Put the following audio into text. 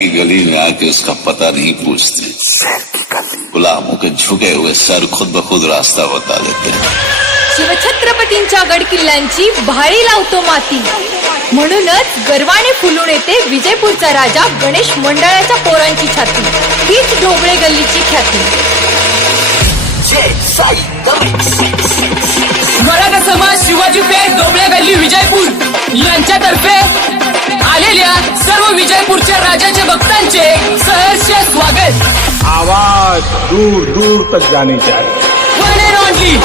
गली में आके उसका पता नहीं पूछते, गुलामों के झुके हुए सर खुद ब खुद रास्ता बता देते हैं। शिवछत्रपतींच्या गडकिल्ल्यांची भाळी लावतो माती, म्हणूनच गर्वाने फुलून येते विजयपूरचा राजा गणेश मंडळाच्या पोरांची छाती, हीच ढोबळे गल्लीची ख्याती। मराठा समाज शिवाजी पेठ ढोबळे गल्ली विजयपूर यांच्यातर्फे आलेल्या सर्व विजयपूरच्या राजाच्या भक्तांचे सहर्ष स्वागत। आवाज दूर दूर तक जानी चाहिए। One end only